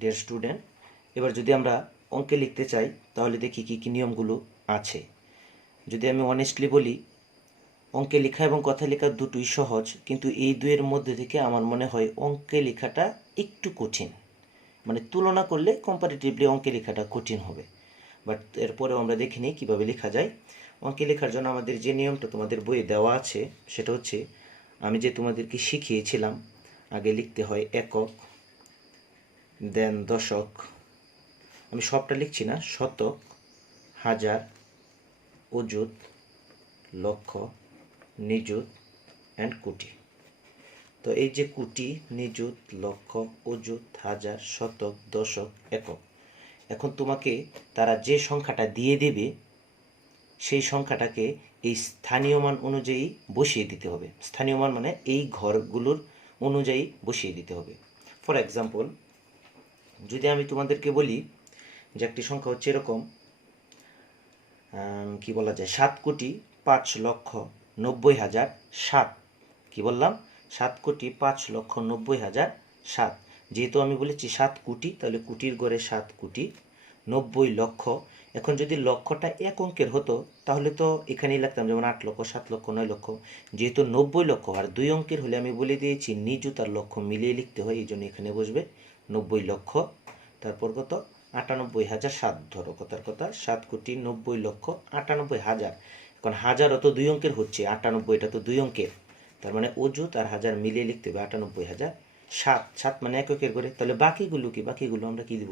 Dear student, এবার যদি আমরা অঙ্কে লিখতে চাই তাহলে দেখি কী কী নিয়মগুলো আছে। যদি আমি অনেস্টলি বলি, অঙ্কে লেখা এবং কথা লেখা দুটোই সহজ, কিন্তু এই দুয়ের মধ্যে থেকে আমার মনে হয় অঙ্কে লেখাটা একটু কঠিন। মানে তুলনা করলে কম্পারেটিভলি অঙ্কে লেখাটা কঠিন হবে। বাট এরপরেও আমরা দেখে নিই কীভাবে লেখা যায়। অঙ্কে লেখার জন্য আমাদের যে নিয়মটা তোমাদের বইয়ে দেওয়া আছে সেটা হচ্ছে, আমি যে তোমাদেরকে শিখিয়েছিলাম, আগে লিখতে হয় একক, দেন দশক, আমি সবটা লিখছি না, শতক, হাজার, অযুত, লক্ষ, নিযুত অ্যান্ড কোটি। তো এই যে কোটি, নিযুত, লক্ষ, অযুত, হাজার, শতক, দশক, একক, এখন তোমাকে তারা যে সংখ্যাটা দিয়ে দেবে সেই সংখ্যাটাকে এই স্থানীয় মান অনুযায়ী বসিয়ে দিতে হবে। স্থানীয় মান মানে এই ঘরগুলোর অনুযায়ী বসিয়ে দিতে হবে। ফর এক্সাম্পল, যদি আমি তোমাদেরকে বলি যে একটি সংখ্যা হচ্ছে এরকম, কি বলা যায়, 7,05,90,007। কি বললাম? 7,05,90,007। যেহেতু আমি বলেছি 7 কোটি, তাহলে কোটির ঘরে 7 কোটি, 90 লক্ষ। এখন যদি লক্ষটা এক অঙ্কের হতো তাহলে তো এখানেই লিখতাম, যেমন 8 লক্ষ, 7 লক্ষ, 9 লক্ষ। যেহেতু 90 লক্ষ আর 2 অঙ্কের হলে আমি বলে দিয়েছি নিযুত আর লক্ষ মিলিয়ে লিখতে হয়, এই জন্য এখানে বসবে 90 লক্ষ। তারপর কত? 98,007। ধরো কথার কথা, 7,90,00,98,000। এখন হাজারও তো 2 অঙ্কের হচ্ছে, 98টা তো 2 অঙ্কের, তার মানে অযুত আর হাজার মিলিয়ে লিখতে হবে 98,007। 7 মানে এককের করে, তাহলে বাকিগুলো কি? বাকিগুলো আমরা কি দেব?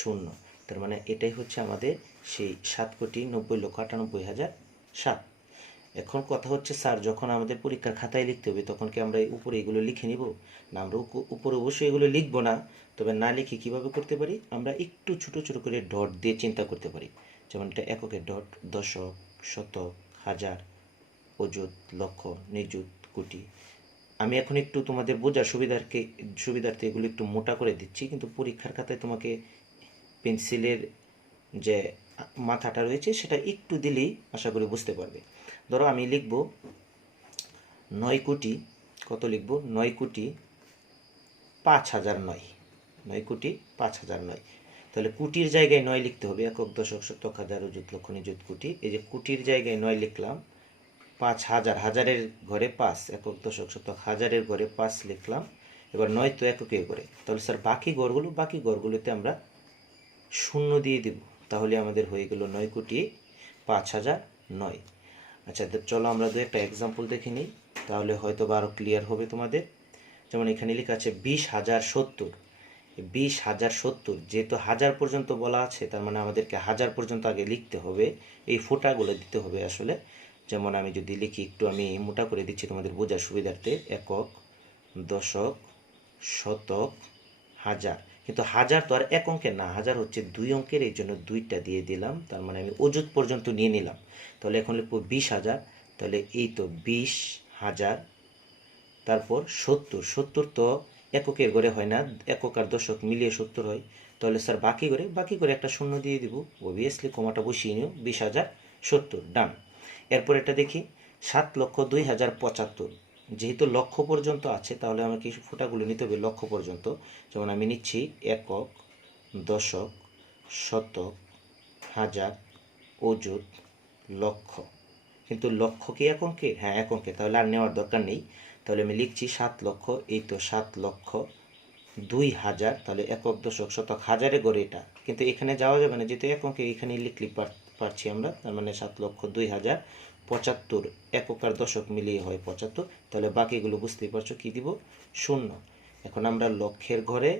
শূন্য। তার মানে এটাই হচ্ছে আমাদের সেই 7,90,00,98,007। এখন কথা হচ্ছে, স্যার যখন আমাদের পরীক্ষার খাতায় লিখতে হবে তখন কি আমরা উপরে এগুলো লিখে নিব? না, আমরা উপরে অবশ্যই এগুলো লিখব না। তবে না লিখে কীভাবে করতে পারি? আমরা একটু ছোট ছোট করে ডট দিয়ে চিন্তা করতে পারি। যেমন এটা এককের ডট, দশক, শতক, হাজার, অযুত, লক্ষ, নিযুত, কোটি। আমি এখন একটু তোমাদের বোঝার সুবিধার্থে এগুলো একটু মোটা করে দিচ্ছি, কিন্তু পরীক্ষার খাতায় তোমাকে পেন্সিলের যে মাথাটা রয়েছে সেটা একটু দিলেই আশা করি বুঝতে পারবে। ধরো আমি লিখব 9 কোটি, কত লিখব? 9,05,009। 9,05,009। তাহলে কোটির জায়গায় 9 লিখতে হবে, একক, দশক, শতক, হাজার, অযুত, লক্ষ, নিযুত, কোটি। এই যে কোটির জায়গায় 9 লিখলাম, 5,000, হাজারের ঘরে 5, একক, দশক, শতক, হাজারের ঘরে 5 লিখলাম। এবার 9 তো এককের ঘরে, তাহলে স্যার বাকি ঘরগুলোতে আমরা শূন্য দিয়ে দেব, তাহলে আমাদের হয়ে গেল 9,05,009। আচ্ছা, চলো আমরা দু একটা এক্সাম্পল দেখে নিই, তাহলে হয়তো বা আরও ক্লিয়ার হবে তোমাদের। যেমন এখানে লেখা আছে 20,070। 20,070, যেহেতু হাজার পর্যন্ত বলা আছে তার মানে আমাদেরকে হাজার পর্যন্ত আগে লিখতে হবে, এই ফোঁটাগুলো দিতে হবে আসলে। যেমন আমি যদি লিখি, একটু আমি মোটা করে দিচ্ছি তোমাদের বোঝার সুবিধার্থে, একক, দশক, শতক, হাজার। কিন্তু হাজার তো আর এক অঙ্কের না, হাজার হচ্ছে 2 অঙ্কের, এই জন্য 2টা দিয়ে দিলাম, তার মানে আমি অযুত পর্যন্ত নিয়ে নিলাম। তাহলে এখন লিখবো 20,000, তাহলে এই তো 20,000। তারপর 70, 70 তো এককের ঘরে হয় না, একক আর দশক মিলিয়ে 70 হয়। তাহলে স্যার বাকি করে একটা শূন্য দিয়ে দিব, অবভিয়াসলি কমাটা বসিয়ে নিও, 20,070, ডান। এরপর এটা দেখি 7,02,075। যেহেতু লক্ষ পর্যন্ত আছে তাহলে আমাকে এই ফোঁটাগুলো নিতে হবে লক্ষ পর্যন্ত। যেমন আমি নিচ্ছি একক, দশক, শতক, হাজার, অযুত, লক্ষ। কিন্তু লক্ষ কি এক অঙ্কের? হ্যাঁ, এক অঙ্কের, তাহলে আর নেওয়ার দরকার নেই। তাহলে আমি লিখছি 7 লক্ষ, এই তো 7,02,000। তাহলে একক, দশক, শতক, হাজারে গড়ে এটা, কিন্তু এখানে যাওয়া যাবে না, যেহেতু এক অঙ্কে এখানে লিখলে পারছি আমরা। তার মানে 7,02,075, একক আর দশক মিলিয়ে হয় 75। তাহলে বাকিগুলো বুঝতেই পারছো, কি দিব? শূন্য। এখন আমরা লক্ষের ঘরে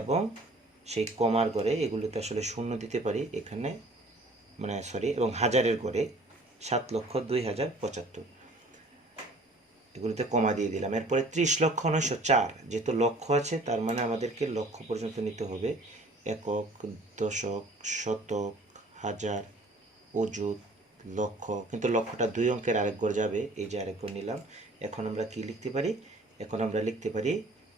এবং সেই কমার ঘরে এগুলোতে আসলে শূন্য দিতে পারি এখানে, মানে সরি, এবং হাজারের ঘরে 7,02,075, এগুলোতে কমা দিয়ে দিলাম। এরপরে 30,09,004, যেহেতু লক্ষ আছে তার মানে আমাদেরকে লক্ষ পর্যন্ত নিতে হবে, একক, দশক, শতক, হাজার, অযুত, লক্ষ। কিন্তু লক্ষটা 2 অঙ্কের, আরেক ঘর যাবে, এই যে আরেক ঘর নিলাম। এখন আমরা কি লিখতে পারি? এখন আমরা লিখতে পারি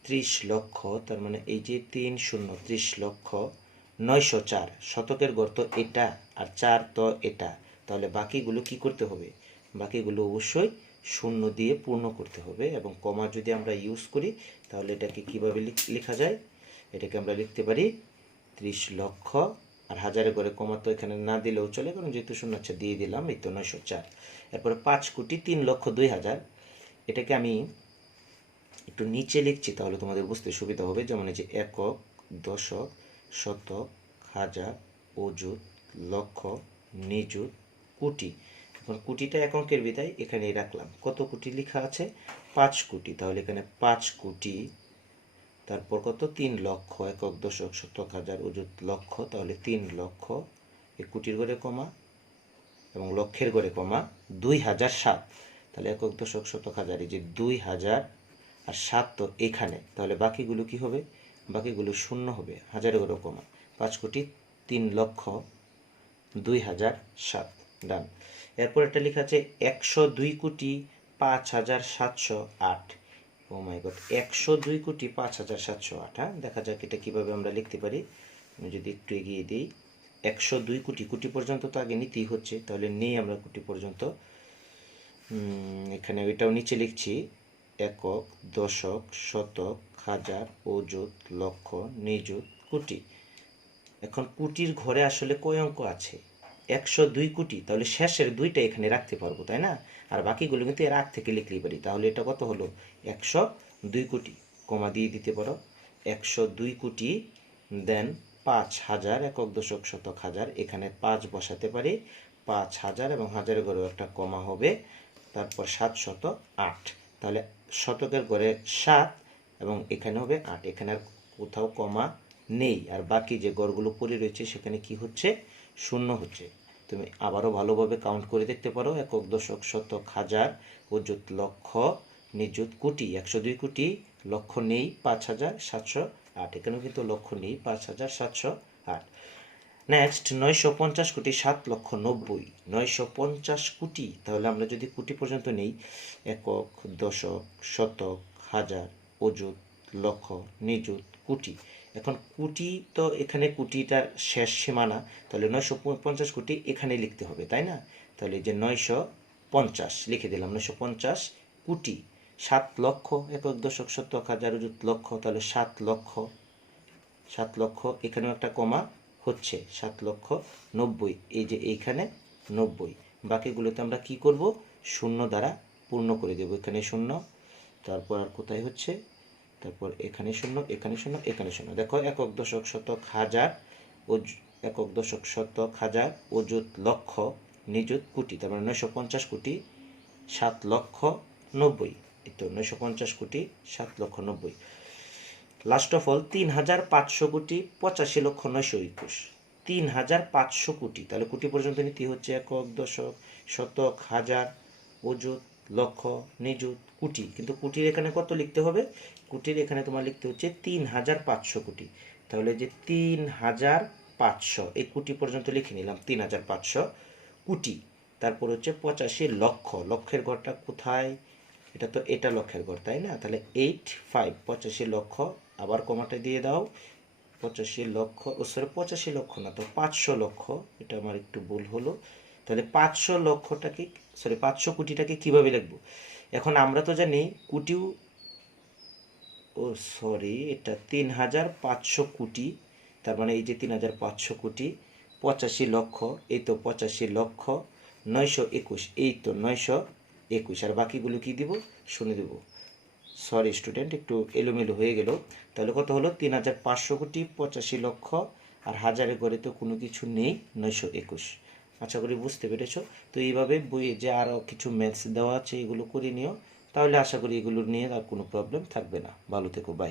30 লক্ষ, তার মানে এই যে 30,30,09,004। শতকের ঘর তো এটা আর 4 তো এটা, তাহলে বাকিগুলো কি করতে হবে? বাকিগুলো অবশ্যই শূন্য দিয়ে পূর্ণ করতে হবে। এবং কমা যদি আমরা ইউজ করি তাহলে এটাকে কিভাবে লেখা যায়? এটাকে আমরা লিখতে পারি 30 লক্ষ, আর হাজারে করে কমা তো এখানে না দিলেও চলে, কারণ যেহেতু শূন্য আছে দিয়ে দিলাম, এই তো 904। এরপরে 5,03,02,000, এটাকে আমি একটু নিচে লিখছি তাহলে তোমাদের বুঝতে সুবিধা হবে। যেমন এই যে একক, দশক, শতক, হাজার, অযুত, লক্ষ, নিযুত, কোটি। এখন কোটিটা এক অঙ্কের বিধায় এখানেই রাখলাম। কত কোটি লেখা আছে? 5 কোটি। তাহলে এখানে 5 কোটি, তারপর কত? 3 লক্ষ, একক, দশক, শতক, হাজার, অযুত, লক্ষ। তাহলে 3 লক্ষ, এই কোটির ঘরে কমা এবং লক্ষের ঘরে কমা 2007। তাহলে একক, দশক, শতক, হাজার, এই যে 2000 আর 7 তো এখানে, তাহলে বাকিগুলো কি হবে? বাকিগুলো শূন্য হবে, হাজারের ঘরে কমা 5 কোটি 3 লক্ষ 2007। ডান। এরপর একটা লেখা আছে 102 কোটি 5,708। ও মাই গড, 102 কোটি 5,708। হ্যাঁ, দেখা যাক এটা কিভাবে আমরা লিখতে পারি। আমি যদি একটু এগিয়ে দিই, 102 কোটি, কোটি পর্যন্ত তো আগে নিতেই হচ্ছে, তাহলে নেই আমরা কোটি পর্যন্ত। এখানে ওইটাও নিচে লিখছি, একক, দশক, শতক, হাজার, অযুত, লক্ষ, নিযুত, কোটি। এখন কোটির ঘরে আসলে কয় অঙ্ক আছে? 102 কোটি। তাহলে শেষের দুইটা এখানে রাখতে পারবো, তাই না? আর বাকিগুলো কিন্তু এর আগ থেকে লিখলেই পারি। তাহলে এটা কত হলো? 102 কোটি। কমা দিয়ে দিতে পারো 102 কোটি, দেন 5,000, একক, দশক, শতক, হাজার, এখানে 5 বসাতে পারি, 5,000 এবং হাজারের ঘরেও একটা কমা হবে, তারপর 708। তাহলে শতকের ঘরে 7 এবং এখানে হবে 8। এখানে আর কোথাও কমা নেই, আর বাকি যে গড়গুলো পড়ে রয়েছে সেখানে কি হচ্ছে? শূন্য হচ্ছে। তুমি আবারও ভালোভাবে কাউন্ট করে দেখতে পারো, একক, দশক, শতক, হাজার, অযুত, লক্ষ, নিযুত, কোটি। 102 কোটি, লক্ষ নেই, 5,708। এখানেও কিন্তু লক্ষ নেই, 5,708। নেক্সট 950 কোটি 7,90,000। 950 কোটি, তাহলে আমরা যদি কোটি পর্যন্ত নেই, একক, দশক, শতক, হাজার, অযুত, লক্ষ, নিযুত, কোটি। এখন কোটি তো এখানে কোটিটার শেষ সীমানা, তাহলে 950 কোটি এখানে লিখতে হবে, তাই না? তাহলে এই যে 950 লিখে দিলাম, 950 কোটি। 7 লক্ষ, একক, দশক, শতক, হাজার, অযুত, লক্ষ, তাহলে 7 লক্ষ। 7 লক্ষ, এখানেও একটা কমা হচ্ছে, 7,90,000। এই যে এইখানে 90। বাকিগুলোতে আমরা কি করব? শূন্য দ্বারা পূর্ণ করে দেব। এখানে শূন্য, তারপর আর কোথায় হচ্ছে? তারপর এখানে শূন্য, এখানে শূন্য, এখানে শূন্য। দেখো, একক, দশক, শতক, হাজার, একক, দশক, শতক, হাজার, অযুত, লক্ষ, নিযুত, কোটি। তারপর 950 কোটি 7,90,000। এই তো 950 কোটি 7,90,000। লাস্ট অফ অল 3,500 কোটি 85,921। 3,500 কোটি, তাহলে কোটি পর্যন্ত নিতে হচ্ছে একক, দশক, শতক, হাজার, অযুত, লক্ষ, নিযুত, কোটি। কিন্তু কোটির এখানে কত লিখতে হবে? কোটির এখানে তোমার লিখতে হচ্ছে 3,500 কোটি। তাহলে যে 3,500, এই কোটি পর্যন্ত লিখে নিলাম, 3,500 কোটি। তারপর হচ্ছে 85 লক্ষ। লক্ষের ঘরটা কোথায়? এটা তো এটা লক্ষের ঘর, তাই না? তাহলে 85, 85 লক্ষ, আবার কমাটা দিয়ে দাও, 85 লক্ষ, ও সরি 85 লক্ষ না তো 500 লক্ষ, এটা আমার একটু ভুল হলো। তাহলে 500 লক্ষটাকে, সরি 500 কোটিটাকে কিভাবে লিখবো? এখন আমরা তো জানি কোটিও, ও সরি, এটা 3,500 কোটি। তার মানে এই যে 3,500 কোটি, 85 লক্ষ, এই তো 85 লক্ষ, 921, এই তো 921। আর বাকিগুলো কি দিব? শুনে দেব। সরি স্টুডেন্ট, একটু এলোমেলো হয়ে গেল। তাহলে কত হলো? 3,500 কোটি 85 লক্ষ, আর হাজারে করে তো কোনো কিছু নেই, 921। আশা করি বুঝতে পেরেছ। তো এইভাবে বইয়ে যে আরও কিছু ম্যাথস দেওয়া আছে এগুলো করে নিও, তাহলে আশা করি এগুলো নিয়ে আর কোনো প্রবলেম থাকবে না। ভালো থেকো, বাই।